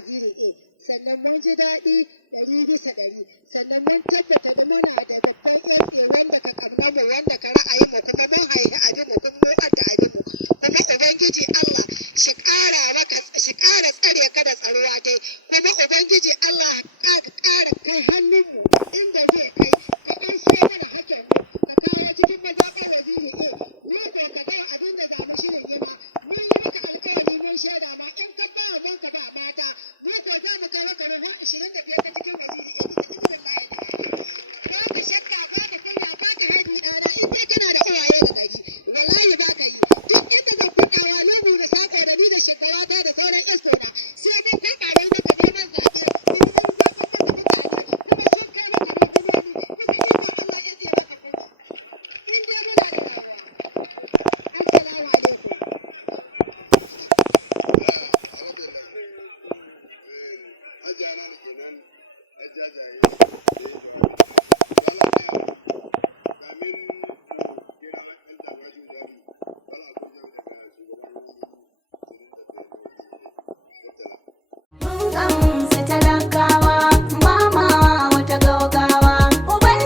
Waziri A. Sannan mun ji daɗi 100 bisa 100. Sannan mun tabbata da muna da babban SA wanda ka ƙaunar mu wanda ka ra'ayi